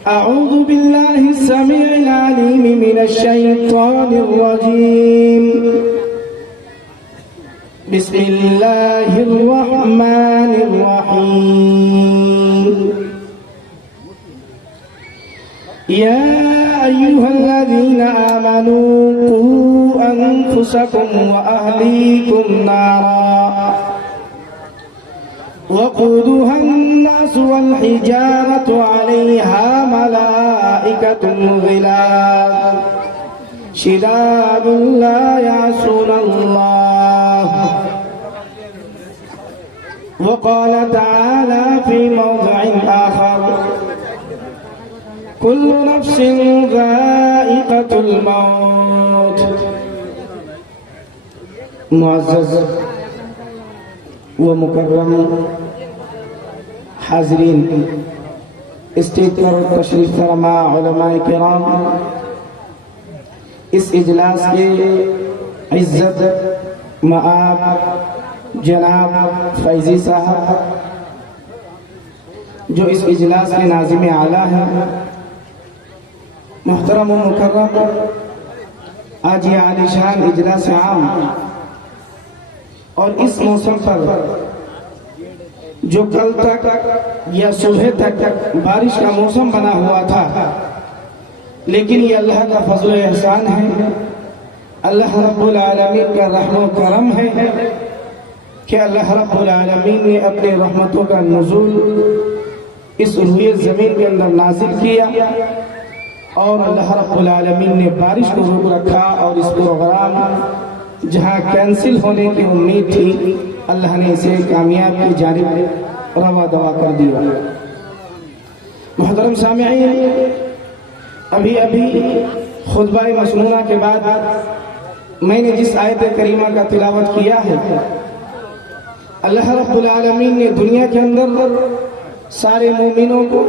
أعوذ بالله السميع العليم من الشيطان الرجيم. بسم الله الرحمن الرحيم. يا أيها الذين آمنوا قوا أنفسكم وأهليكم نارا وقودها الناس والحجارة عليها ملائكة غلاظ شداد لا يعصون الله. وقال تعالى في موضع آخر كل نفس ذائقة الموت. معزز و مکرم حاضرین، اسٹیج پر تشریف فرما علماء کرام، اس اجلاس کے عزت مآب جناب فیضی صاحب جو اس اجلاس کے ناظم اعلیٰ ہیں، محترم و مکرم، آج یہ عالی شان اجلاس عام اور اس موسم پر جو کل تک یا صبح تک بارش کا موسم بنا ہوا تھا، لیکن یہ اللہ کا فضل و احسان ہے، اللہ رب العالمین کا رحم و کرم ہے کہ اللہ رب العالمین نے اپنے رحمتوں کا نزول اس روئے زمین کے اندر نازل کیا، اور اللہ رب العالمین نے بارش کو روک رکھا، اور اس پروگرام جہاں کینسل ہونے کی امید تھی، اللہ نے اسے کامیاب کی جانب روا دوا کر دیا۔ محترم سامعین، ابھی خطبہ مسنونہ کے بعد میں نے جس آیت کریمہ کا تلاوت کیا ہے، اللہ رب العالمین نے دنیا کے اندر سارے مومنوں کو،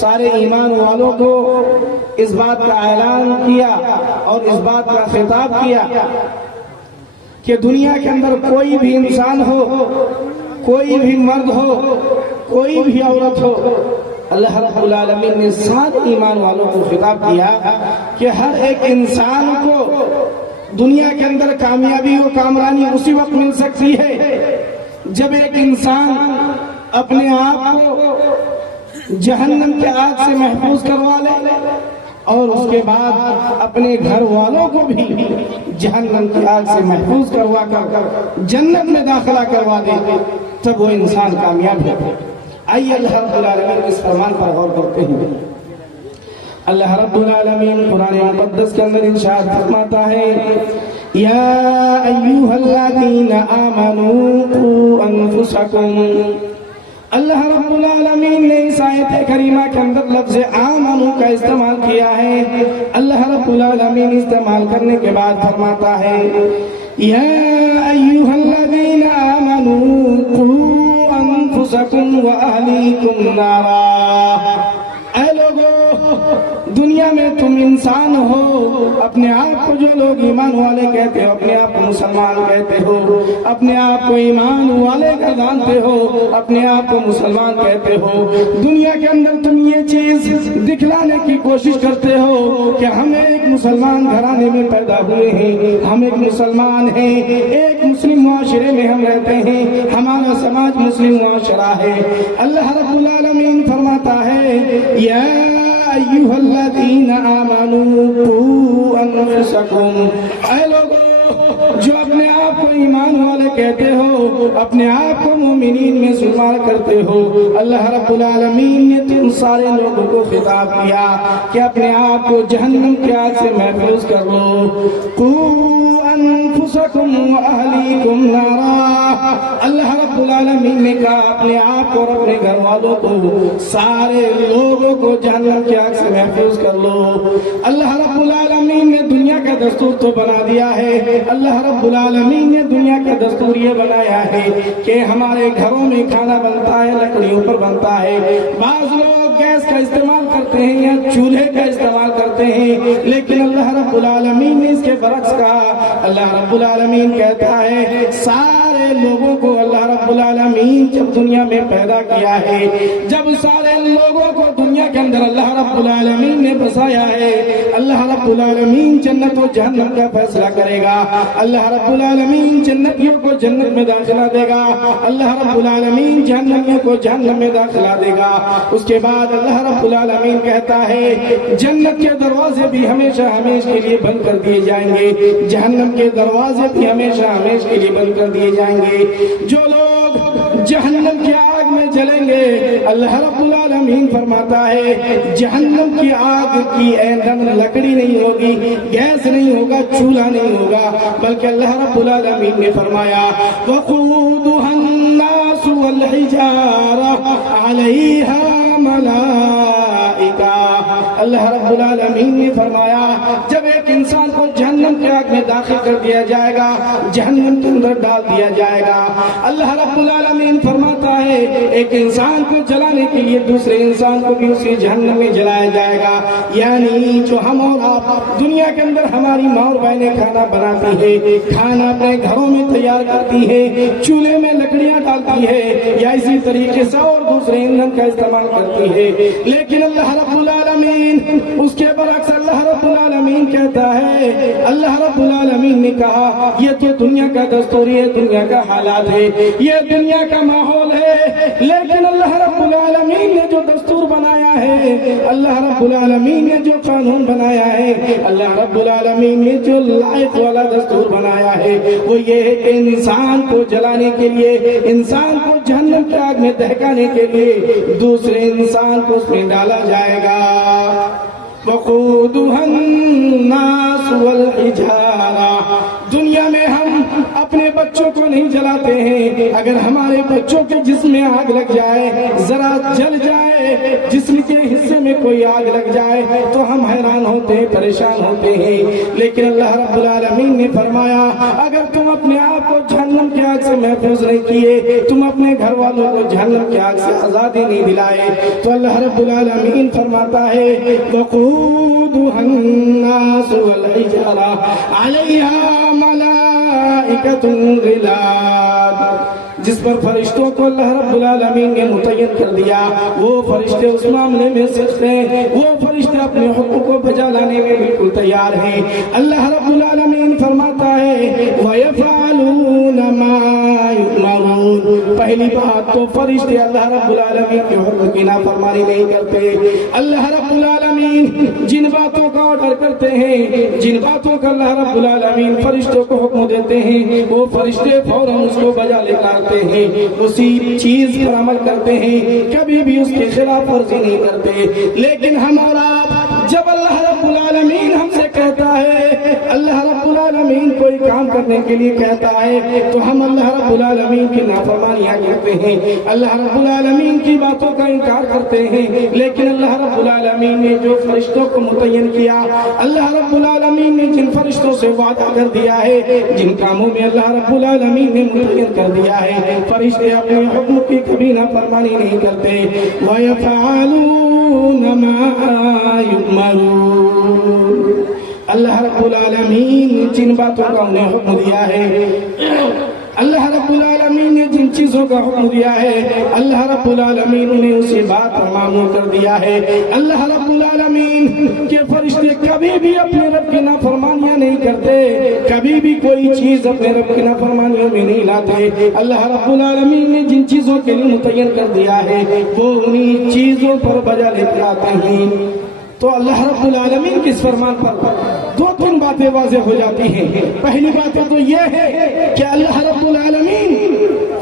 سارے ایمان والوں کو اس بات کا اعلان کیا اور اس بات کا خطاب کیا کہ دنیا کے اندر کوئی بھی انسان ہو، کوئی بھی مرد ہو، کوئی بھی عورت ہو، اللہ رب العالمین نے سارے ایمان والوں کو خطاب کیا کہ ہر ایک انسان کو دنیا کے اندر کامیابی و کامرانی اسی وقت مل سکتی ہے جب ایک انسان اپنے آپ کو جہنم کے آگ سے محفوظ کروا لے، اور اس کے بعد اپنے گھر والوں کو بھی جہنم کی آگ سے محفوظ کروا کر جنت میں داخلہ کروا دے، تب وہ انسان کامیاب ہے۔ آئیے اللہ رب العالمین اس فرمان پر غور کرتے ہیں۔ اللہ رب العالمین قرآن مقدس کے اندر ارشاد فرماتا ہے، یا ایھا الذین آمنوا قوا انفسکم۔ اللہ رب العالمین نے اس آیت کریمہ کے اندر لفظ آمنو کا استعمال کیا ہے۔ اللہ رب العالمین استعمال کرنے کے بعد فرماتا ہے، یا ایھا الذین آمنوا قوا انفسکم واہلیکم نارا۔ اے لوگو، دنیا میں تم انسان ہو، اپنے آپ کو جو لوگ ایمان والے کہتے ہو، اپنے آپ کو مسلمان کہتے ہو، اپنے آپ کو ایمان والے کا جانتے ہو، اپنے آپ کو مسلمان کہتے ہو، دنیا کے اندر تم یہ چیز دکھلانے کی کوشش کرتے ہو کہ ہم ایک مسلمان گھرانے میں پیدا ہوئے ہیں، ہم ایک مسلمان ہیں، ایک مسلم معاشرے میں ہم رہتے ہیں، ہمارا سماج مسلم معاشرہ ہے۔ اللہ رب العالمین فرماتا ہے، یا ایھا الذین آمنوا قوا انفسکم۔ اے لوگو جو اپنے آپ کو ایمان والے کہتے ہو، اپنے آپ کو مومنین میں شمار کرتے ہو، اللہ رب العالمین نے تم سارے لوگوں کو خطاب کیا کہ اپنے آپ کو جہنم کی آگ سے محفوظ کر لو۔ قوا انفسکم واہلیکم نارا۔ اللہ رب العالمین نے کہا اپنے آپ کو اور اپنے گھر والوں کو، سارے لوگوں کو جہنم کی آگ سے محفوظ کر لو۔ اللہ رب العالمین نے دنیا کا دستور تو بنا دیا ہے، اللہ رب العالمین نے دنیا کا دستور یہ بنایا ہے کہ ہمارے گھروں میں کھانا بنتا ہے، لکڑیوں پر بنتا ہے، بعض لوگ گیس کا استعمال کرتے ہیں یا چولہے کا استعمال کرتے ہیں، لیکن اللہ رب العالمین نے اس کے برعکس کہا۔ اللہ رب العالمین کہتا ہے سارے لوگوں کو اللہ رب العالمین جب دنیا میں پیدا کیا ہے، جب سارے لوگوں کو دنیا کے اندر اللہ رب العالمین نے بسایا ہے. اللہ رب العالمین جنت و جہنم کا فیصلہ کرے گا. اللہ رب العالمین جنتیوں کو جنت میں داخلہ دے گا. اللہ رب العالمین جہنمیوں کو جہنم میں داخلہ دے گا. اس کے بعد اللہ رب العالمین کہتا ہے جنت کے دروازے بھی ہمیشہ ہمیشہ کے لیے بند کر دیے جائیں گے, جہنم کے دروازے بھی ہمیشہ ہمیشہ کے لیے بند کر دیے جائیں گے. جو لوگ جہنم کی آگ میں جلیں گے, اللہ رب العالمین فرماتا ہے جہنم کی آگ کی ایندھن لکڑی نہیں ہوگی, گیس نہیں ہوگا, چولہا نہیں ہوگا, بلکہ اللہ رب العالمین نے فرمایا وقودها الناس والحجارہ علیہا ملائکہ. اللہ رب العالمین نے فرمایا جب ایک انسان کو جہنم کی آگ میں داخل کر دیا جائے گا, جہنم کے اندر ڈال دیا جائے گا, اللہ رب العالمین فرماتا ہے ایک انسان کو جلانے کے لیے دوسرے انسان کو بھی اسی جہنم میں جلایا جائے گا. یعنی جو ہم اور آپ دنیا کے اندر ہماری ماں اور بہنیں کھانا بناتی ہے, کھانا اپنے گھروں میں تیار کرتی ہے, چولہے میں لکڑیاں ڈالتی ہے یا اسی طریقے سے اور دوسرے ایندھن کا استعمال کرتی ہے, لیکن اللہ رب العالمین اس کے برعکس اللہ رب العالمین کہتا ہے, اللہ رب العالمین نے کہا یہ تو دنیا کا دستور ہے, دنیا کا حالات ہے, یہ دنیا کا ماحول ہے, لیکن اللہ رب العالمین نے جو دستور بنایا ہے, اللہ رب العالمین نے جو قانون بنایا ہے, اللہ رب العالمین نے جو لائق والا دستور بنایا ہے وہ یہ ہے کہ انسان کو جلانے کے لیے, انسان کو جہنم کی آگ میں دہکانے کے لیے دوسرے انسان کو اس میں ڈالا جائے گا. وقودها الناس والحجارہ. دنیا میں ہم اپنے بچوں کو نہیں جلاتے ہیں, اگر ہمارے بچوں کے جسم میں آگ لگ جائے, ذرا جل جائے, جسم کے حصے میں کوئی آگ لگ جائے تو ہم حیران ہوتے ہیں, پریشان ہوتے ہیں, لیکن اللہ رب العالمین نے فرمایا اگر تم اپنے آپ کو جہنم کی آگ سے محفوظ نہیں کیے, تم اپنے گھر والوں کو جہنم کی آگ سے آزادی نہیں دلائے, تو اللہ رب العالمین فرماتا ہے وقودها الناس والحجارہ علیہا ملائکۃ غلاظ. جس پر فرشتوں کو اللہ رب العالمین نے متعین کر دیا, وہ فرشتے اس معاملے میں سخت ہیں, وہ فرشتے اپنے حکم کو بجا لانے میں بالکل تیار ہیں. اللہ رب العالمین فرماتا ہے وَيَفْعَلُونَ مَا يُؤْمَرُونَ. پہلی بات تو فرشتے اللہ رب العالمین کے حکم کی نافرمانی نہیں کرتے. اللہ رب العالمین جن باتوں کا آرڈر کرتے ہیں, جن باتوں کا اللہ رب العالمین فرشتوں کو حکم دیتے ہیں, وہ فرشتے فوراً اس کو بجا لے کر آتے ہیں, اسی چیز پر عمل کرتے ہیں, کبھی بھی اس کے خلاف ورزی نہیں کرتے. لیکن ہم اور آپ جب اللہ رب العالمین ہم سے کہتا ہے, اللہ رب العالمین کوئی کام کرنے کے لیے کہتا ہے, تو ہم اللہ رب العالمین کی نافرمانیاں کرتے ہیں, اللہ رب العالمین کی باتوں کا انکار کرتے ہیں. لیکن اللہ رب العالمین نے جو فرشتوں کو متعین کیا, اللہ رب العالمین نے جن فرشتوں سے وعدہ کر دیا ہے, جن کاموں میں اللہ رب العالمین نے متعین کر دیا ہے, فرشتے اپنے حکم کی کبھی نافرمانی نہیں کرتے. وَيَفْعَلُونَ مَا يُؤْمَرُونَ. اللہ رب العالمین جن باتوں کا انہیں حکم دیا ہے, اللہ رب العالمین نے جن چیزوں کا حکم دیا ہے, اللہ رب العالمین انہیں اسی بات پر معمول کر دیا ہے. اللہ رب العالمین کے فرشتے کبھی بھی اپنے رب کی نافرمانیاں نہیں کرتے, کبھی بھی کوئی چیز اپنے رب کی نافرمانیوں میں نہیں لاتے. اللہ رب العالمین نے جن چیزوں کے لیے متعین کر دیا ہے وہ انہی چیزوں پر بجا لے کر آتے ہیں. تو اللہ رب العالمین کے اس فرمان پر دو تین باتیں واضح ہو جاتی ہیں. پہلی بات تو یہ ہے کہ اللہ رب العالمین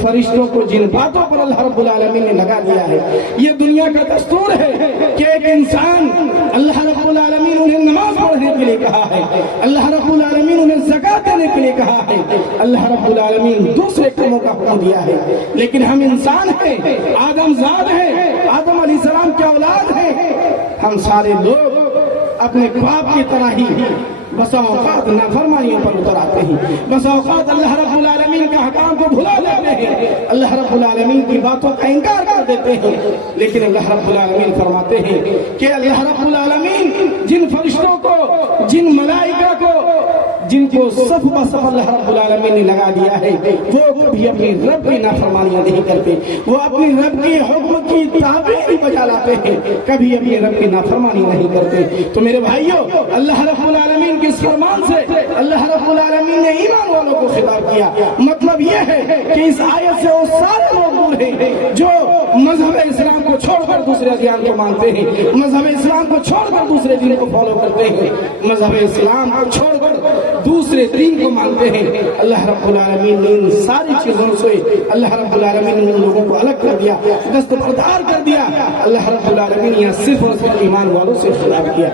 فرشتوں کو جن باتوں پر اللہ رب العالمین نے لگا دیا ہے, یہ دنیا کا دستور ہے کہ ایک انسان, اللہ رب العالمین انہیں نماز پڑھنے کے لیے کہا ہے, اللہ رب العالمین انہیں زکوٰۃ دینے کے لیے کہا ہے, اللہ رب العالمین دوسرے کاموں کا حکم دیا ہے. لیکن ہم انسان ہیں, آدم زاد ہیں, آدم علیہ السلام کے اولاد ہیں, ہم سارے لوگ اپنے باپ کی طرح ہی بسا اوقات نافرمانیوں پر اتر آتے ہیں, بسا اوقات اللہ رب العالمین کا حکام کو بھلا دیتے ہیں, اللہ رب العالمین کی باتوں کا انکار کر دیتے ہیں. لیکن اللہ رب العالمین فرماتے ہیں کہ اللہ رب العالمین جن فرشتوں کو, جن ملائکہ کو, جن کو صف بصف اللہ رب العالمین نے لگا دیا ہے، وہ کبھی اپنی رب کی نافرمانیاں نہیں کرتے، وہ اپنی رب کے حکم کی تابعی بجا لاتے ہیں، کبھی اپنے رب کی نافرمانی نہیں کرتے۔ تو میرے بھائیوں، اللہ رب العالمین کے اس فرمان سے اللہ رب العالمین نے ایمان والوں کو خطاب کیا۔ مطلب یہ ہے کہ اس آیت سے وہ سارے لوگ دور ہیں جو مذہب اسلام کو چھوڑ کر دوسرے ادیان کو مانتے ہیں، مذہب اسلام کو چھوڑ کر دوسرے دین کو فالو کرتے ہیں، مذہب اسلام کو چھوڑ کر دوسرے دین کو مانتے ہیں۔ اللہ رب العالمین نے ان ساری چیزوں سے اللہ رب العالمین نے ان لوگوں کو الگ کر دیا، دستبردار کر دیا۔ اللہ رب العالمین نے صرف اور صرف ایمان والوں سے خطاب کیا۔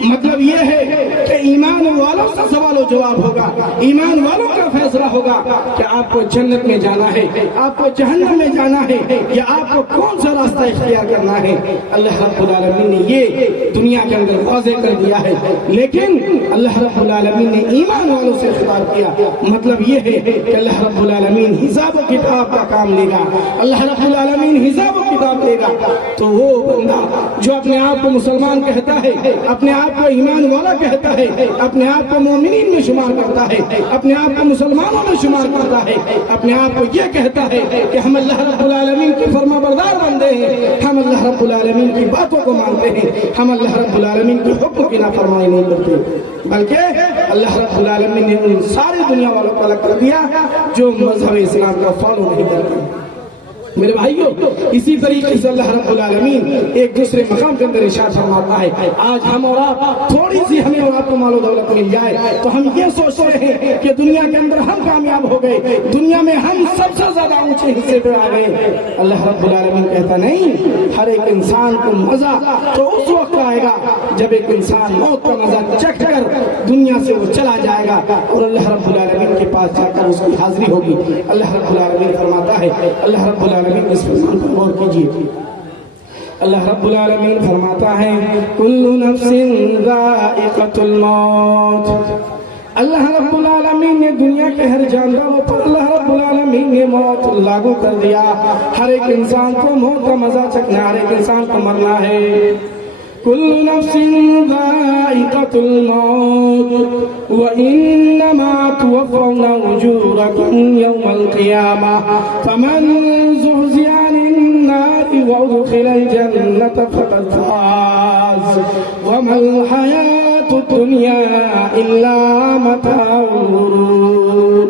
مطلب یہ ہے کہ ایمان والوں سے سوال و جواب ہوگا، ایمان والوں کا فیصلہ ہوگا کہ آپ کو جنت میں جانا ہے، آپ کو جہنم میں جانا ہے، یا آپ کو کون سا راستہ اختیار کرنا ہے۔ اللہ رب العالمین نے یہ دنیا کے اندر واضح کر دیا ہے، لیکن اللہ رب العالمین نے ایمان والوں سے خطاب کیا۔ مطلب یہ ہے کہ اللہ رب العالمین حساب و کتاب کا کام لے گا، اللہ رب العالمین حساب و کتاب لے گا۔ تو وہ بندہ جو اپنے آپ کو مسلمان کہتا ہے، اپنے آپ کو ایمان والا کہتا ہے، اپنے آپ کو مومنین میں شمار کرتا ہے، اپنے آپ کو مسلمانوں میں شمار کرتا ہے، اپنے آپ کو یہ کہتا ہے کہ ہم اللہ رب العالمین کے فرما بردار بندے ہیں، ہم اللہ رب العالمین کی باتوں کو مانتے ہیں، ہم اللہ رب العالمین کے حکم کی نافرمانی نہیں کرتے، بلکہ اللہ رب العالمین نے ان ساری دنیا والوں کو الگ کر دیا جو مذہب اسلام کا فالو نہیں کرتے۔ میرے بھائیوں، اسی طریقے سے اللہ رب العالمین ایک دوسرے مقام کے اندر ارشاد فرماتا ہے۔ آج ہم اور آپ تھوڑی سی ہمیں اور آپ کو مال و دولت مل جائے تو ہم یہ سوچ رہے ہیں کہ دنیا کے اندر ہم کامیاب ہو گئے، دنیا میں ہم سب سے زیادہ اونچے حصے پہ آ گئے۔ اللہ رب العالمین کہتا نہیں، ہر ایک انسان کو مزہ تو اس وقت آئے گا جب ایک انسان موت کا مزہ چکھ کر دنیا سے وہ چلا جائے گا اور اللہ رب العالمین کے پاس جا کر اس کی حاضری ہوگی۔ اللہ رب العالمین فرماتا ہے، اللہ رب العالمین اس فرمان پر غور کیجیے۔ اللہ رب العالمین فرماتا ہے، کل نفس ذائقۃ الموت۔ اللہ رب العالمین نے دنیا کے ہر جانداروں پر اللہ رب العالمین نے موت لاگو کر دیا۔ ہر ایک انسان کو موت کا مزہ چکھنا، ہر ایک انسان کو مرنا ہے۔ کل نفس ذائقۃ الموت وانما توفون اجورکم یوم القیامہ فمن زحزح عن النار وادخل الجنة فقد فاز وما الحیاة الدنیا الا متاع الغرور۔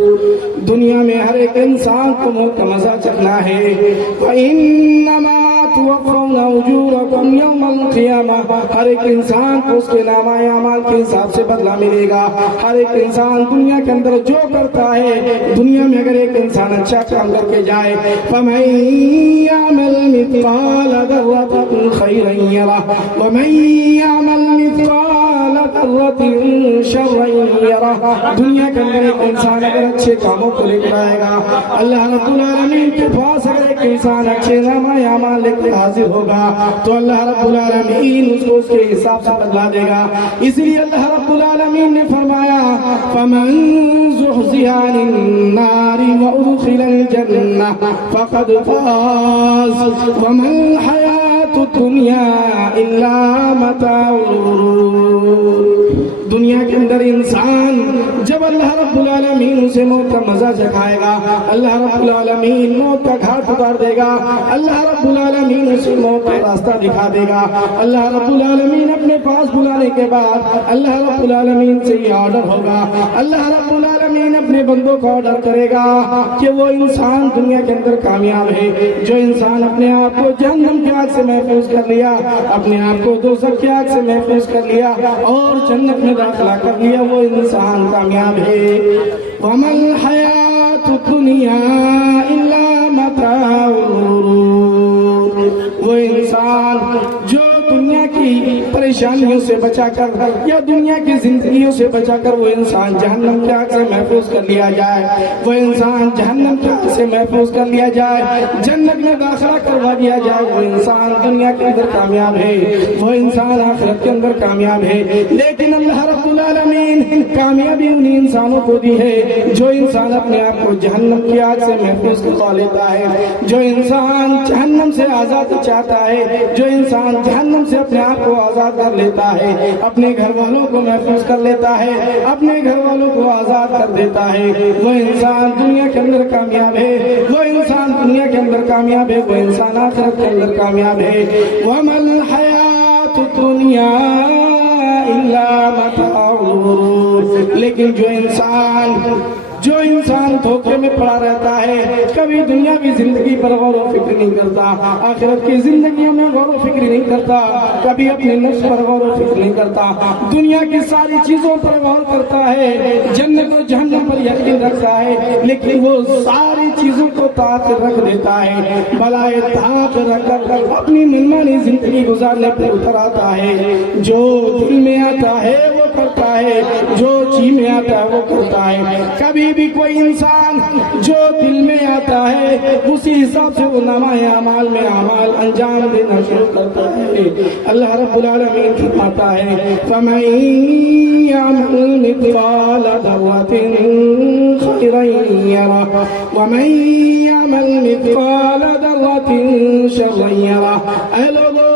دنیا میں ہر ایک انسان کو موت کا مزہ چکھنا ہے۔ وانما توفون اجورکم یوم القیامہ، ہر ایک انسان کو اس کے نامہ اعمال کے حساب سے بدلہ ملے گا۔ ہر ایک انسان دنیا کے اندر جو کرتا ہے، دنیا میں اگر ایک انسان اچھا کام کر کے جائے، فَمَن يَعْمَلْ مِثْقَالَ ذَرَّةٍ خَيْرًا يَرَهُ وَمَن يَعْمَلْ مِثْقَالَ ذَرَّةٍ شَرًّا يَرَهُ۔ دنیا کے اندر ایک انسان اگر اچھے کاموں کو لے کر آئے گا، اللہ رب العالمین کے پاس اگر ایک انسان اچھے نامہ اعمال لے کر حاضر ہوگا تو اللہ رب العالمین اس کو اس کے حساب سے بدلا دے گا۔ اس لیے اللہ رب العالمین نے فرمایا، فَمَن زُحْزِحَ عَنِ النَّارِ وَأُدْخِلَ الْجَنَّةَ فَقَدْ فَازَ وَمَا الْحَيَاةُ الدُّنْيَا إِلَّا مَتَاعُ الْغُرُورِ۔ دنیا کے اندر انسان جب اللہ رب العالمین اسے موت کا مزہ چکھائے گا، اللہ رب العالمین موت کا گھاٹ اتار دے گا، اللہ رب العالمین اسے موت کا راستہ دکھا دے گا۔ اللہ رب العالمین اپنے پاس بلانے کے بعد اللہ رب العالمین سے یہ آرڈر ہوگا، اللہ رب العالمین اپنے بندوں کو آرڈر کرے گا کہ وہ انسان دنیا کے اندر کامیاب ہے جو انسان اپنے آپ کو جہنم کی آگ سے محفوظ کر لیا، اپنے آپ کو دوزخ کی آگ سے محفوظ کر لیا اور جنت میں داخلہ کر لیا، وہ انسان کامیاب ہے۔ وَمَا الْحَيَاةُ الدُّنْيَا إِلَّا مَتَاعُ الْغُرُورِ۔ وہ انسان جو دنیا کی پریشانیوں سے بچا کر یا دنیا کی زندگیوں سے بچا کر وہ انسان جہنم کی آگ سے محفوظ کر لیا جائے، وہ انسان جہنم کی آگ سے محفوظ کر لیا جائے، جنت میں داخلہ کروا دیا جائے، وہ انسان دنیا کے اندر کامیاب ہے۔ وہ انسان آخرت کے اندر کامیاب ہے. لیکن اللہ رب العالمین کامیابی انہیں انسانوں کو دی ہے جو انسان اپنے آپ کو جہنم کی آگ سے محفوظ کروا لیتا ہے, جو انسان جہنم سے آزاد چاہتا ہے, جو انسان جہنم سے اپنے آپ کو آزاد کر لیتا ہے, اپنے گھر والوں کو محفوظ کر لیتا ہے, اپنے گھر والوں کو آزاد کر دیتا ہے, وہ انسان دنیا کے اندر کامیاب ہے, وہ انسان دنیا کے اندر کامیاب ہے, وہ انسان آخرت کے اندر کامیاب ہے. وَمَا الْحَيَاةُ الدُّنْيَا إِلَّا مَتَاعُ الْغُرُورِ. لیکن جو انسان دھوکے میں پڑا رہتا ہے, کبھی دنیاوی زندگی پر غور و فکر نہیں کرتا, آخرت کی زندگیوں میں غور و فکر نہیں کرتا, کبھی اپنے نفس پر غور و فکر نہیں کرتا, دنیا کی ساری چیزوں پر غور کرتا ہے, جنت و جہنم پر یقین رکھتا ہے, لیکن وہ ساری چیزوں کو طاق رکھ دیتا ہے, بلائے طاق رکھ کر اپنی منمانی زندگی گزارنے پر اتر آتا ہے. جو دل میں آتا ہے وہ کرتا ہے, جو جی میں آتا ہے وہ کرتا ہے. کبھی بھی کوئی انسان جو دل میں آتا ہے اسی حساب سے وہ نامہ اعمال میں اعمال انجام دینا شروع کرتا ہے. اللہ رب العالمین فرماتا ہے فَمَن يَعْمَلْ مِثْقَالَ ذَرَّةٍ خَيْرًا يَرَهُ وَمَن يَعْمَلْ مِثْقَالَ ذَرَّةٍ شَرًّا يَرَهُ. اے لوگو,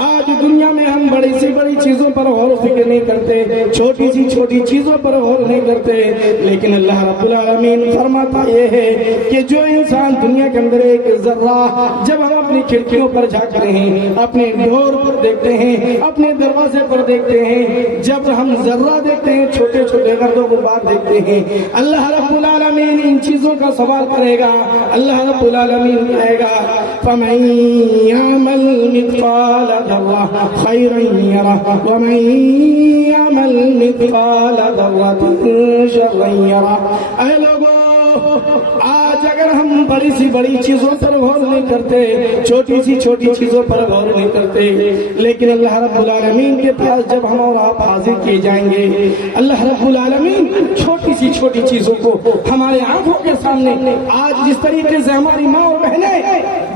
آج دنیا میں ہم بڑی سی بڑی چیزوں پر غور و فکر نہیں کرتے, چھوٹی سی چھوٹی چیزوں پر غور نہیں کرتے, لیکن اللہ رب العالمین فرماتا یہ ہے کہ جو انسان دنیا کے اندر ایک ذرہ, جب ہم اپنی کھڑکیوں پر جھانکتے ہیں, اپنے ڈور پر دیکھتے ہیں, اپنے دروازے پر دیکھتے ہیں, جب ہم ذرہ دیکھتے ہیں, چھوٹے چھوٹے گردوں کو بات دیکھتے ہیں, اللہ رب العالمین ان چیزوں کا سوال کرے گا. اللہ رب العالمین کہے گا فَمَن يَعْمَلْ مِثْقَالَ ذَرَّةٍ خَيْرًا يَرَهُ وَمَن يَعْمَلْ مِثْقَالَ ذَرَّةٍ شَرًّا يَرَهُ. اے لوگو, آج اگر ہم بڑی سی بڑی چیزوں پر غور نہیں کرتے, چھوٹی سی چھوٹی چیزوں پر غور نہیں کرتے, لیکن اللہ رب العالمین کے پاس جب ہم اور آپ حاضر کیے جائیں گے, اللہ رب العالمین چھوٹی سی چھوٹی چیزوں کو ہمارے آنکھوں کے سامنے, آج جس طریقے سے ہماری ماں اور بہنیں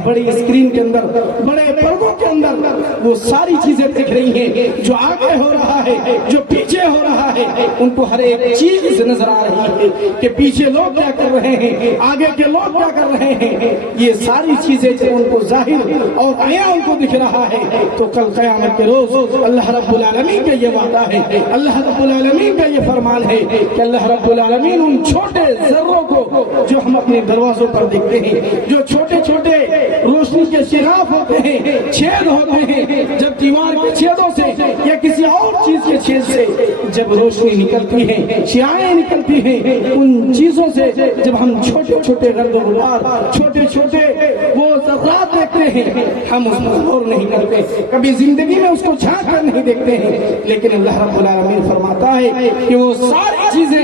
بڑی اسکرین کے اندر, بڑے پردوں کے اندر وہ ساری چیزیں دیکھ رہی ہیں, جو آگے ہو رہا ہے, جو پیچھے ہو رہا ہے, ان کو ہر ایک چیز نظر آ رہی ہے کہ پیچھے لوگ کیا کر رہے ہیں, آگے کے لوگ کیا کر رہے ہیں. یہ ساری چیزیں جب ان کو ظاہر اور عیاں ان کو دکھ رہا ہے, تو کل قیامت کے روز اللہ رب العالمین کا یہ وعدہ ہے, اللہ رب العالمین کا یہ فرمان ہے کہ اللہ رب العالمین ان چھوٹے ذروں کو جو ہم اپنے دروازوں پر دیکھتے ہیں, جو چھوٹے چھوٹے روشنی کے شراف ہوتے ہیں, چھید ہوتے ہیں, جب دیوار کے چھیدوں سے یا کسی اور چیز کے چھید سے جب روشنی نکلتی ہے, شعاعیں نکلتی ہیں, ان چیزوں سے جب ہم چھوٹے چھوٹے گرد و غبار, چھوٹے چھوٹے وہ ذرات دیکھتے ہیں, ہم اس پر غور نہیں کرتے, کبھی زندگی میں اس کو جھانک کر نہیں دیکھتے ہیں. لیکن اللہ رب العالمین فرماتا ہے کہ وہ ساری چیزیں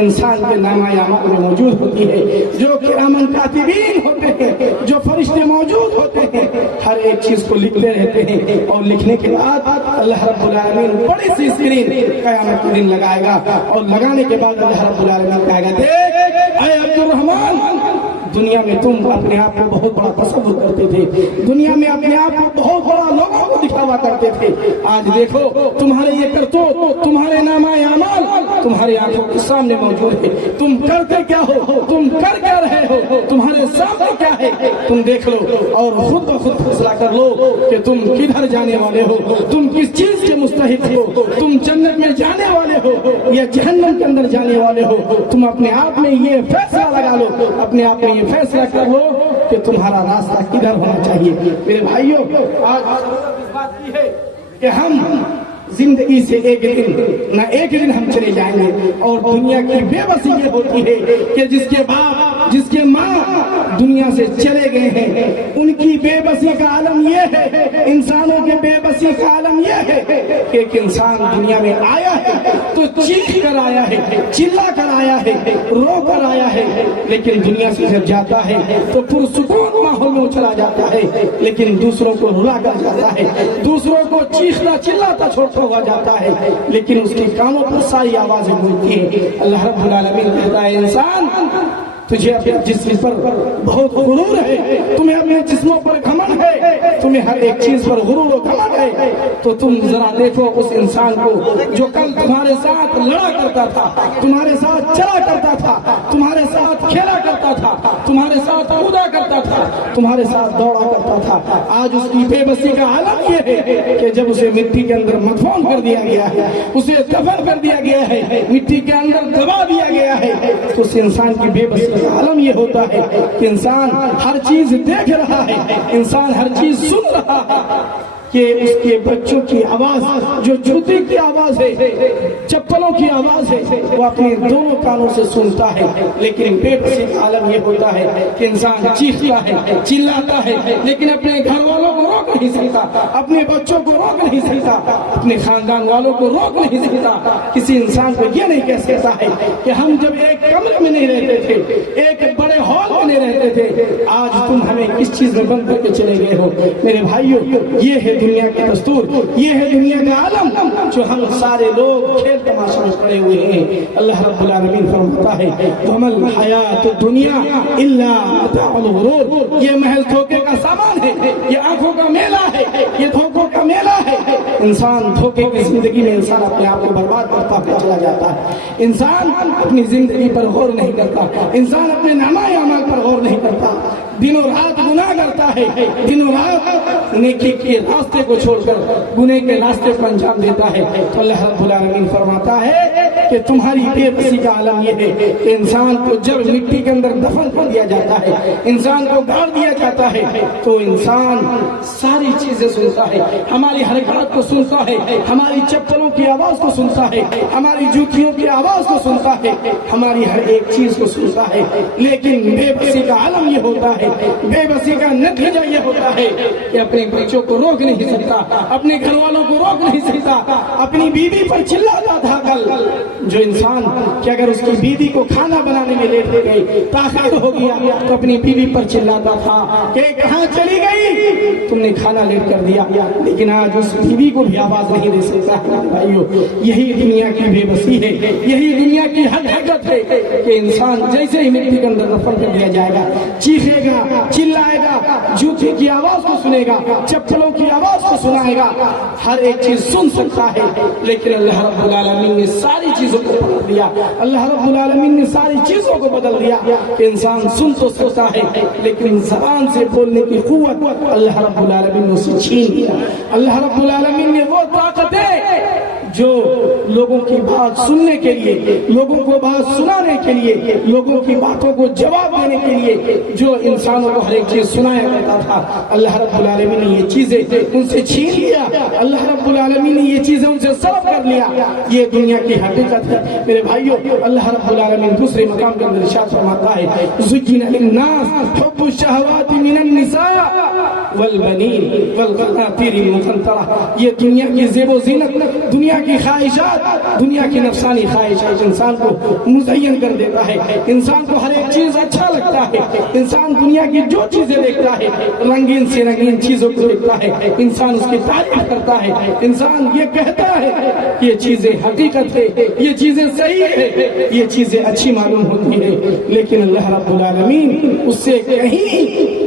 انسان کے نامہ اعمال میں موجود ہوتی ہے, جو کرامن کاتبین ہوتے ہیں, جو فرشتے موجود ہوتے ہیں, ہر ایک چیز کو لکھتے رہتے ہیں, اور لکھنے کے بعد اللہ رب العالمین بڑی سی اسکرین قیامت کے دن لگائے گا, اور لگانے کے بعد اللہ رب العالمین کہے گا دیکھ اے عبد الرحمن, دنیا میں تم اپنے آپ کو بہت بڑا تصور کرتے تھے, دنیا میں اپنے آپ کو بہت بڑا لوگوں کو دکھاوا کرتے تھے, آج دیکھو تمہارے یہ کرتوت, تمہارے نامہ اعمال تمہاری آنکھوں کے سامنے موجود ہے, تم کرتے کیا ہو, تم کر کیا رہے ہو, تمہارے سامنے کیا ہے, تم دیکھ لو اور خود بخود فیصلہ کر لو کہ تم کدھر جانے والے ہو, تم کس چیز کے مستحق ہو, تم جنت میں جانے والے ہو یا جہنم کے اندر جانے والے ہو. تم اپنے آپ میں یہ فیصلہ لگا لو, اپنے آپ میں یہ فیصلہ کر لو کہ تمہارا راستہ کدھر ہونا چاہیے. میرے بھائیوں, آج اس بات کی ہے کہ ہم زندگی سے ایک دن نہ ایک دن ہم چلے جائیں گے, اور دنیا کی بے بسی یہ ہوتی ہے کہ جس کے باپ جس کے ماں دنیا سے چلے گئے ہیں, ان کی بے بسی کا عالم یہ ہے, انسانوں کے بے بسی کا عالم یہ ہے کہ ایک انسان دنیا میں آیا ہے تو چیخ کر آیا ہے, چلا کر آیا ہے, رو کر آیا ہے, لیکن دنیا سے جب جاتا ہے تو پرسکون ماحول میں چلا جاتا ہے, لیکن دوسروں کو رلا کر جاتا ہے, دوسروں کو چیختا چلاتا چھوڑتا ہوا جاتا ہے, لیکن اس کے کانوں پر ساری آوازیں گونجتی ہیں. اللہ رب العالمین کہتا ہے انسان تجھے اپنے جسم پر بہت غرور ہے، تمہیں اپنے جسموں پر گھمنڈ ہے، تمہیں ہر ایک چیز پر غرور و گھمنڈ ہے، تو تم ذرا دیکھو اس انسان کو جو کل تمہارے ساتھ لڑا کرتا تھا، تمہارے ساتھ چلا کرتا تھا، تمہارے ساتھ کھیلا کرتا تھا، تمہارے ساتھ کودا کرتا تھا، تمہارے ساتھ دوڑا کرتا تھا۔ آج اس کی بے بسی کا عالم یہ ہے کہ جب اسے مٹی کے اندر مدفون کر دیا گیا ہے، اسے دفن کر دیا گیا ہے، مٹی کے اندر دبا دیا گیا ہے، تو اس انسان کی بے بسی کا عالم یہ ہوتا ہے کہ انسان ہر چیز دیکھ رہا ہے، انسان ہر چیز سن رہا ہے، کہ اس کے بچوں کی آواز جو جوتے کی آواز ہے، چپلوں کی آواز ہے، وہ اپنے دونوں کانوں سے سنتا ہے، لیکن بے بسی کا عالم یہ ہوتا ہے کہ انسان چیختا ہے، چلاتا ہے، لیکن اپنے گھر والوں کو روک نہیں سکتا، اپنے بچوں کو روک نہیں سکتا، اپنے خاندان والوں کو روک نہیں سکتا۔ کسی انسان کو یہ نہیں کہہ سکتا ہے کہ ہم جب ایک کمرے میں نہیں رہتے تھے، ایک بڑے ہال میں نہیں رہتے تھے، آج تم ہمیں کس چیز میں بند کر کے چلے گئے ہو۔ میرے بھائیوں، یہ ہے دنیا کا دستور، یہ ہے دنیا کا عالم جو ہم سارے لوگ کھیل تماشا میں پڑے ہوئے ہیں۔ اللہ رب العالمین فرماتا ہے وَمَا الْحَيَاةُ الدُّنْيَا إِلَّا مَتَاعُ الْغُرُورِ، یہ محض دھوکے کا سامان ہے، یہ آنکھوں کا میلہ ہے، یہ دھوکوں کا میلہ ہے۔ انسان دھوکے کی زندگی میں انسان اپنے آپ کو برباد کرتا ہوا چلا جاتا ہے، انسان اپنی زندگی پر غور نہیں کرتا، انسان اپنے نامۂ اعمال پر غور نہیں کرتا، دنوں رات گناہ کرتا ہے، دنوں رات نیکی کے راستے کو چھوڑ کر گناہ کے راستے کو انجام دیتا ہے۔ تو اللہ رب العالمین فرماتا ہے کہ تمہاری بے بسی کا عالم یہ ہے کہ انسان کو جب مٹی کے اندر دفن کر دیا جاتا ہے، انسان کو گاڑ دیا جاتا ہے، تو انسان ساری چیزیں سنتا ہے، ہماری حرکات کو سنتا ہے، ہماری چپلوں کی آواز کو سنتا ہے، ہماری جوتیوں کی آواز کو سنتا ہے، ہماری ہر ایک چیز کو سنتا ہے، لیکن بے بسی کا عالم یہ ہوتا ہے، بے بسی کا نتیجہ یہ ہوتا ہے کہ اپنے بچوں کو روک نہیں سکتا، اپنے گھر والوں کو روک نہیں سکتا، اپنی بیوی پر چلاتا تھا کل جو انسان کہ اگر اس کی بیوی کو کھانا بنانے میں لیٹ ہو گئی، تاخیر ہو گیا، تو اپنی بیوی پر چلاتا تھا کہ کہاں چلی گئی، تم نے کھانا لیٹ کر دیا، لیکن آج اس بیوی کو بھی آواز نہیں دے سکتا۔ بھائیو، یہی دنیا کی بے بسی ہے، یہی دنیا کی حقیقت ہے کہ انسان جیسے ہی مٹی کے اندر دفن کر دیا جائے گا، چیخے گا، چلائے گا، جوتے کی آواز کو سنے گا، چپلوں کی آواز کو سنائے گا، ہر ایک چیز سن سکتا ہے، لیکن اللہ رب العالمین نے ساری چیزوں کو بدل دیا، اللہ رب العالمین نے ساری چیزوں کو بدل دیا کہ انسان سن تو سکتا ہے، لیکن زبان سے بولنے کی قوت اللہ رب العالمین نے اسے چھین دیا۔ اللہ رب العالمین نے وہ طاقتیں جو لوگوں کی بات سننے کے لیے، لوگوں کو بات سنانے کے لیے، لوگوں کی باتوں کو جواب دینے کے لیے جو انسانوں کو ہر ایک چیز سنایا کرتا تھا، اللہ رب العالمین نے یہ چیزیں ان سے چھین لیا، اللہ رب العالمین نے یہ چیزیں ان سے سلب کر لیا۔ یہ دنیا کی حقیقت ہے میرے بھائیوں۔ اللہ رب العالمین دوسرے مقام کے اندر ارشاد فرماتا ہے زُيِّنَ لِلنَّاسِ حُبُّ الشَّهَوَاتِ مِنَ النِّسَاءِ وَالْبَنِينَ وَالْقَنَاطِيرِ الْمُقَنطَرَةِ، یہ دنیا کی زیب و زینت، دنیا کی خواہشات، دنیا کی نفسانی خواہشات انسان کو مزین کر دیتا ہے، انسان کو ہر ایک چیز اچھا لگتا ہے، انسان دنیا کی جو چیزیں دیکھتا ہے، رنگین سے رنگین چیزوں کو دیکھتا ہے، انسان اس کی تعریف کرتا ہے، انسان یہ کہتا ہے یہ چیزیں حقیقت ہے، یہ چیزیں صحیح ہے، یہ چیزیں اچھی معلوم ہوتی ہے، لیکن اللہ رب العالمین اس سے کہیں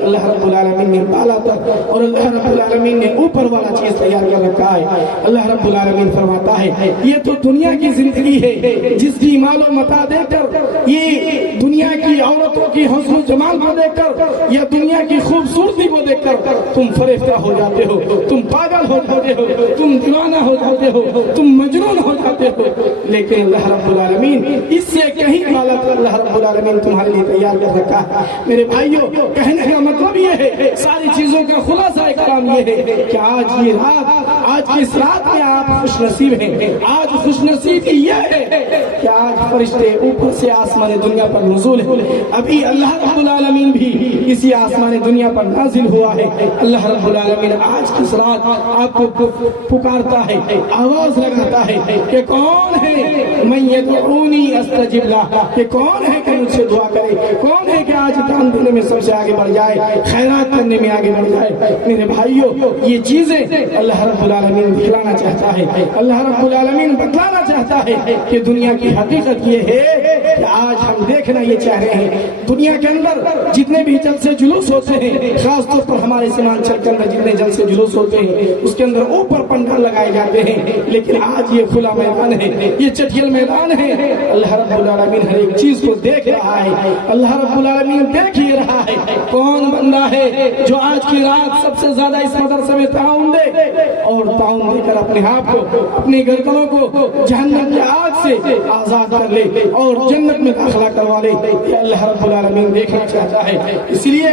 اللہ رب العالمین نے بالا تک اور اللہ رب العالمین نے اوپر والا چیز تیار کر رکھا ہے۔ اللہ رب العالمین فرماتا ہے یہ تو دنیا کی زندگی ہے جس کی مال و متاع دے کر، یہ دنیا کی عورتوں کی حسن و جمال کو دیکھ کر، یا دنیا کی خوبصورتی کو دیکھ کر تم فریفتہ ہو جاتے ہو، تم پاگل ہو جاتے ہو، تم دیوانہ ہو جاتے ہو، تم مجنون ہو جاتے ہو، لیکن اللہ رب العالمین اس سے کہیں بالا تر اللہ رب العالمین تمہارے لیے تیار کر رکھا ہے۔ میرے بھائیوں، کہنے کا مطلب یہ ہے، ساری چیزوں کا خلاصہ کلام یہ ہے کہ آج یہ رات، آج کی اس رات میں آپ خوش نصیب ہیں۔ آج خوش نصیبی یہ ہے کہ آج فرشتے اوپر سے آسمان دنیا پر نزول ہے، ابھی اللہ رب العالمین بھی اسی آسمان دنیا پر نازل ہوا ہے۔ اللہ رب العالمین آج کی اس رات آپ کو پکارتا ہے، آواز لگاتا ہے کہ کون ہے من یدعونی استجب لہ، کہ کون ہے کہ مجھ سے دعا کرے، کون ہے کہ آج دان دینے میں سب سے آگے بڑھ جائے، خیرات کرنے میں آگے بڑھ جائے۔ میرے بھائیوں، یہ چیزیں اللہ رب العالمین دکھلانا چاہتا ہے، اللہ رب العالمین بتلانا چاہتا ہے کہ دنیا کی حقیقت یہ ہے کہ آج ہم دیکھنا یہ چاہ رہے ہیں دنیا کے اندر جتنے بھی جلسے جلوس ہوتے ہیں، خاص طور پر ہمارے سیمانچل کے اندر جتنے جلسے جلوس ہوتے ہیں اس کے اندر اوپر پنڈل لگائے جاتے ہیں، لیکن آج یہ کھلا میدان ہے، یہ چٹیل میدان ہے۔ اللہ رب العالمین ہر ایک چیز کو دیکھ رہا ہے، اللہ رب العالمین دیکھ ہی رہا ہے کون بندہ ہے جو آج کی رات سب سے زیادہ اس مدرسے میں تعاون دے اور تعاون دے کر اپنے آپ کو، اپنی گردنوں کو جہنم کی آگ سے آزاد کر لے اور جنت میں داخلہ کروا لے۔ یہ اللہ رب العالمین دیکھنا چاہتا ہے، اس لیے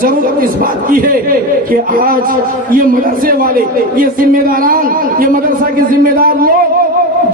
ضرورت اس بات کی ہے کہ آج یہ مدرسے والے، یہ ذمہ داران، یہ مدرسہ کے ذمہ دار لوگ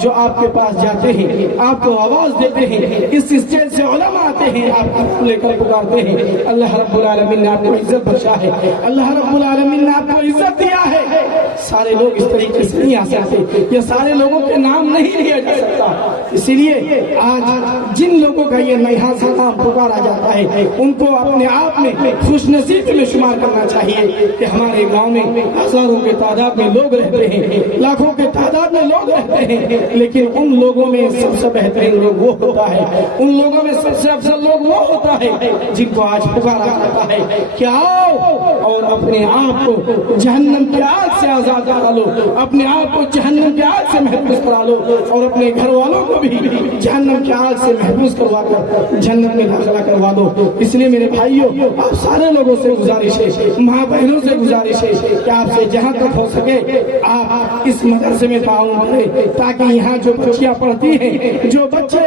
جو آپ کے پاس جاتے ہیں، آپ کو آواز دیتے ہیں، اس اسٹیج سے علماء آتے ہیں، آپ کو لے کر پکارتے ہیں، اللہ رب العالمین نے آپ کو عزت بخشا ہے، اللہ رب العالمین نے آپ کو عزت دیا ہے۔ سارے لوگ اس طریقے سے نہیں آ سکتے، یہ سارے لوگوں کے نام نہیں لیا جا سکتا، اسی لیے آج جن لوگوں کا یہ نہا سا نام پکارا جاتا ہے ان کو اپنے آپ میں خوش نصیب میں شمار کرنا چاہیے کہ ہمارے گاؤں میں ہزاروں کے تعداد میں لوگ رہتے ہیں، لاکھوں کے تعداد میں لوگ رہتے ہیں، لیکن ان لوگوں میں سب سے بہترین لوگ وہ ہوتا ہے، ان لوگوں میں سب سے افضل لوگ وہ ہوتا ہے جن کو آج پکارا جاتا ہے کہ آؤ اور اپنے آپ کو جہنم کی آگ سے آزاد کرا لو، اپنے آپ کو جہنم کی آگ سے محفوظ کرا لو اور اپنے گھر والوں کو بھی جہنم کی آگ سے محفوظ کروا کر جنت میں داخلہ کروا دو۔ اس لیے میرے بھائیوں، آپ سارے لوگوں سے گزارش ہے، ماں بہنوں سے گزارش ہے کہ آپ سے جہاں تک ہو سکے آپ اس مدرسے میں تعاون کریں تاکہ یہاں جو بچیاں پڑھتی ہیں، جو بچے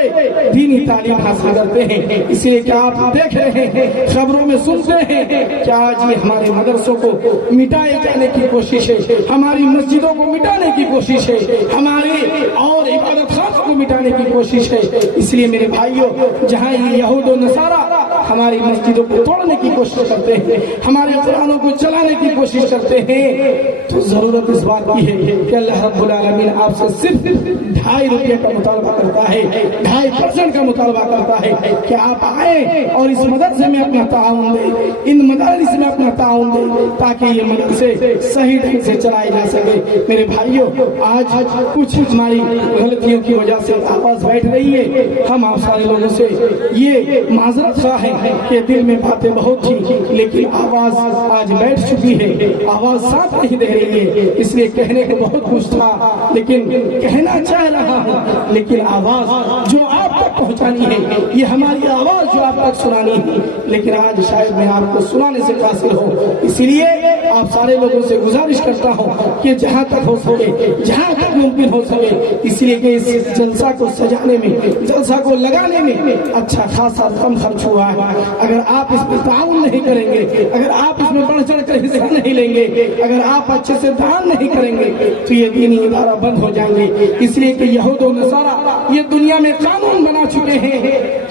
دینی تعلیم حاصل کرتے ہیں، اس لیے کہ آپ دیکھ رہے ہیں، خبروں میں سنتے ہیں کہ آج یہ ہمارے مدرسوں کو مٹائے جانے کی کوشش ہے، ہماری مسجدوں کو مٹانے کی کوشش ہے، ہماری اور عبادت خانوں کو مٹانے کی کوشش ہے۔ اس لیے میرے بھائیوں، جہاں یہ یہود و نصارہ ہماری مسجدوں کو توڑنے کی کوشش کرتے ہیں، ہمارے قرآنوں کو چلانے کی کوشش کرتے ہیں، تو ضرورت اس بات کی ہے کہ اللہ رب العالمین آپ سے صرف 2.5 روپے کا مطالبہ کرتا ہے، 2.5% کا مطالبہ کرتا ہے کہ آپ آئیں اور اس مدرسے میں اپنا تعاون دیں، ان مدارس میں اپنا تعاون دیں تاکہ یہ مدرسے صحیح ڈھنگ سے چلائے جا سکے۔ میرے بھائیوں، آج کچھ ہماری غلطیوں کی وجہ سے آواز بیٹھ رہی ہے، ہم آپ سارے لوگوں سے یہ معذرت خواہ ہیں کہ دل میں باتیں بہت تھی لیکن آواز آج بیٹھ چکی ہے، آواز ساتھ نہیں دے رہی ہے، اس لیے کہنے کو بہت کچھ تھا لیکن کہنا چاہ رہا ہوں، لیکن آواز جو آپ تک پہنچانی ہے، یہ ہماری آواز جو آپ تک سنانی ہے، لیکن آج شاید میں آپ کو سنانے سے قاصر ہوں، اسی لیے آپ سارے لوگوں سے گزارش کرتا ہوں کہ جہاں تک ہو سکے، جہاں تک ممکن ہو سکے، اس لیے کہ اس جلسہ کو سجانے میں، جلسہ کو لگانے میں اچھا خاصا کم خرچ ہوا ہے۔ اگر آپ اس میں تعاون نہیں کریں گے، اگر آپ اس میں بڑھ چڑھ کر حصہ نہیں لیں گے، اگر آپ اچھے سے دان نہیں کریں گے تو یہ دینی ادارہ بند ہو جائیں گے۔ اس لیے کہ یہود و نصارہ یہ دنیا میں قانون بنا چکے ہیں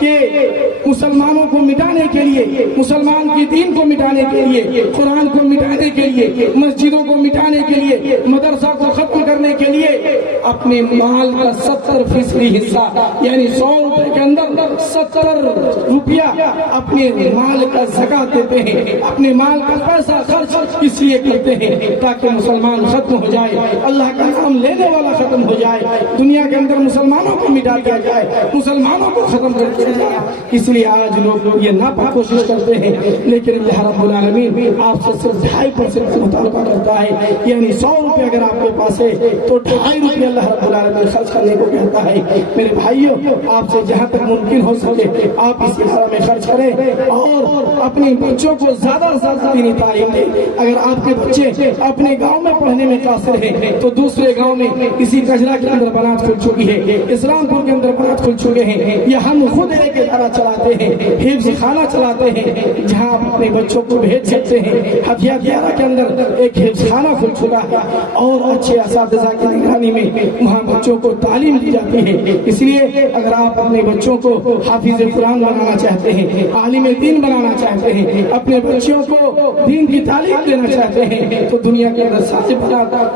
کہ مسلمانوں کو مٹانے کے لیے، مسلمان کی دین کو مٹانے کے لیے، قرآن کو مٹانے کے لیے، مسجدوں کو مٹانے کے لیے، مدرسہ کو ختم کرنے کے لیے اپنے مال کا 70% حصہ یعنی 100 روپے کے اندر 70 روپیہ اپنے مال کا زکات دیتے ہیں، اپنے مال کا پیسہ خرچ اس لیے کرتے ہیں تاکہ مسلمان ختم ہو جائے، اللہ کا نام لینے والا ختم ہو جائے، دنیا کے اندر مسلمانوں کو مٹا دیا جائے، مسلمانوں کو ختم کر دیا جائے۔ اس لیے آج لوگ یہ ناپاک کوشش کرتے ہیں، لیکن اللہ رب العالمین آپ سے صرف 2.5% کا مطالبہ کرتا ہے، یعنی 100 روپے اگر آپ کے پاس ہے تو 2.5 روپے اللہ رب العالمین خرچ کرنے کو کہتا ہے۔ میرے بھائیوں، آپ سے جہاں تک ممکن ہو سکے آپ اس ادارہ میں خرچ کریں اور اپنے بچوں کو زیادہ سے زیادہ دینی تعلیم دیں۔ اگر آپ کے بچے اپنے گاؤں میں پڑھنے میں قاصر ہیں تو دوسرے گاؤں میں کسی کجرا کے اندر بنات کھل چکی ہے، اسلام پور کے اندر بنات کھل چکے ہیں، یا ہم خود ایک ادارہ چلاتے ہیں، حفظ خانہ چلاتے ہیں جہاں آپ اپنے بچوں کو بھیج سکتے ہیں۔ ہتھیا دیارہ کے اندر ایک حفظ خانہ کھل چکا ہے اور اچھے اساتذہ کی نگرانی میں وہاں بچوں کو تعلیم دی جاتی ہے۔ اس لیے اگر آپ اپنے بچوں کو حافظ قرآن بنانا چاہتے ہیں، عالم دین بنانا چاہتے ہیں، اپنے بچوں کو دین کی تعلیم دینا چاہتے ہیں تو دنیا کے اندر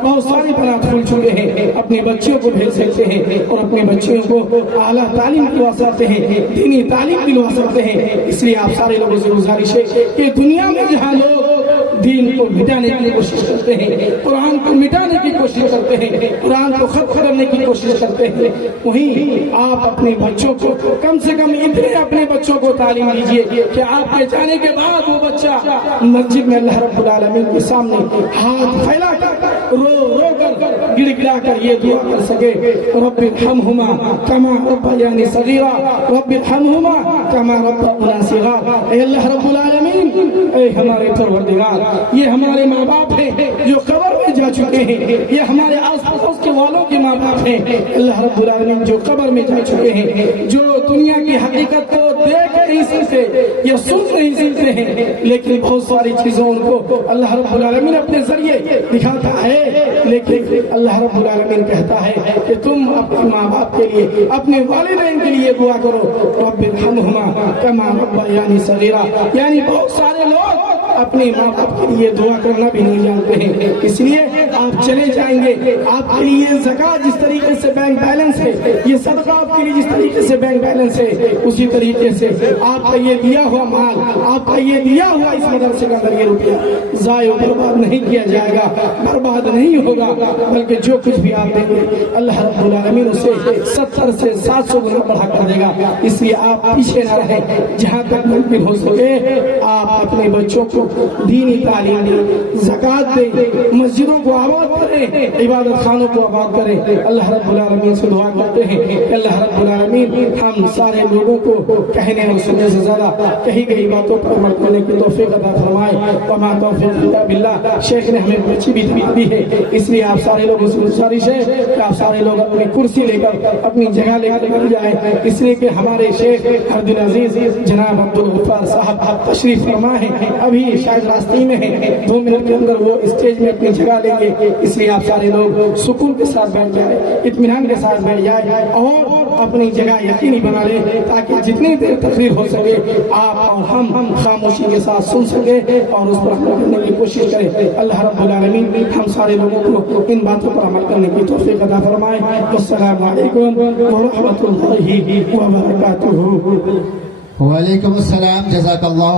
بہت ساری بنات کھل چکے ہیں، اپنے بچوں کو بھیج سکتے ہیں اور اپنے بچوں کو اعلیٰ تعلیم دلوا سکتے ہیں، دینی تعلیم دلوا سکتے ہیں۔ اس لیے آپ سارے لوگوں سے گزارش ہے کہ دنیا میں جہاں لوگ دین کو مٹانے کی کوشش کرتے ہیں، قرآن کو مٹانے کی کوشش کرتے ہیں، قرآن کو ختم کرنے کی کوشش کرتے ہیں، وہیں آپ اپنے بچوں کو کم سے کم اتنے اپنے بچوں کو تعلیم دیجیے کہ آپ کے جانے کے بعد وہ بچہ مسجد میں اللہ رب العالمین کے سامنے ہاتھ پھیلا کر رو رو کر گڑ گڑا کر یہ دعا کر سکے، رب ارحمہما کما ربیانی صغیرا، رب ارحمہما کما ربیانا صغارا۔ اے اللہ رب العالمین، اے ہمارے پروردگار، یہ ہمارے ماں باپ ہیں جو قبر میں جا چکے ہیں، یہ ہمارے آس پاس کے والوں کے ماں باپ ہیں اللہ رب العالمین جو قبر میں جا چکے ہیں، جو دنیا کی حقیقت کو دیکھ نہیں سکتے یا سن نہیں سکتے ہیں، لیکن بہت ساری چیزوں ان کو اللہ رب العالمین اپنے ذریعے دکھاتا ہے، لیکن اللہ رب العالمین کہتا ہے کہ تم اپنے ماں باپ کے لیے، اپنے والدین کے لیے دعا کرو، رب ارحمہما کما ربیانی صغیرا۔ یعنی بہت سارے لوگ اپنے ماں باپ کے لیے دعا کرنا بھی نہیں جانتے ہیں، اس لیے آپ چلے جائیں گے، آپ کے لیے زکوٰۃ جس طریقے سے بینک بیلنس ہے، یہ صدقہ آپ کے لیے جس طریقے سے بینک بیلنس ہے، اسی طریقے سے آپ کا یہ دیا ہوا مال، آپ کا یہ دیا ہوا اس مدرسے کا اندر یہ روپیہ ضائع و برباد نہیں کیا جائے گا، برباد نہیں ہوگا، بلکہ جو کچھ بھی آپ دیں گے اللہ رب العالمین اسے 70 سے 700 گنا بڑھا کر دے گا۔ اس لیے آپ پیچھے نہ رہیں، جہاں تک ممکن ہو سکے آپ اپنے بچوں کو دینی تعلیم دیں، زکوٰۃ دیں، مسجدوں کو آباد کریں، عبادت خانوں کو آباد کریں۔ اللہ رب العالمین سے دعا کرتے ہیں کہ اللہ رب العالمین ہم سارے لوگوں کو کہنے اور سننے سے زیادہ کہی گئی باتوں پر عمل کرنے کی توفیق عطا فرمائے۔ وما توفیق الا باللہ۔ شیخ نے ہمیں بچی بھی دی ہے، اس لیے آپ سارے لوگوں سے گزارش ہے کہ آپ سارے لوگ اپنی کرسی لے کر اپنی جگہ لے کر بیٹھ جائیں، اس لیے کہ ہمارے شیخ عبدالعزیز جناب عبدالغفار صاحب تشریف فرما ہے، ابھی شاید راستے میں ہیں، 2 منٹ کے اندر وہ اسٹیج میں اپنی جگہ لیں گے، اس لیے آپ سارے لوگ سکون کے ساتھ بیٹھ جائیں، اطمینان کے ساتھ بیٹھ جائیں اور اپنی جگہ یقینی بنا لیں تاکہ جتنی دیر تقریر ہو سکے آپ اور ہم خاموشی کے ساتھ سن سکیں اور اس پر عمل کرنے کی کوشش کریں۔ اللہ رب العالمین ہم سارے لوگوں کو ان باتوں پر عمل کرنے کی توفیق عطا فرمائے۔ السلام علیکم ورحمۃ اللہ وبرکاتہ۔ وعلیکم السلام، جزاک اللہ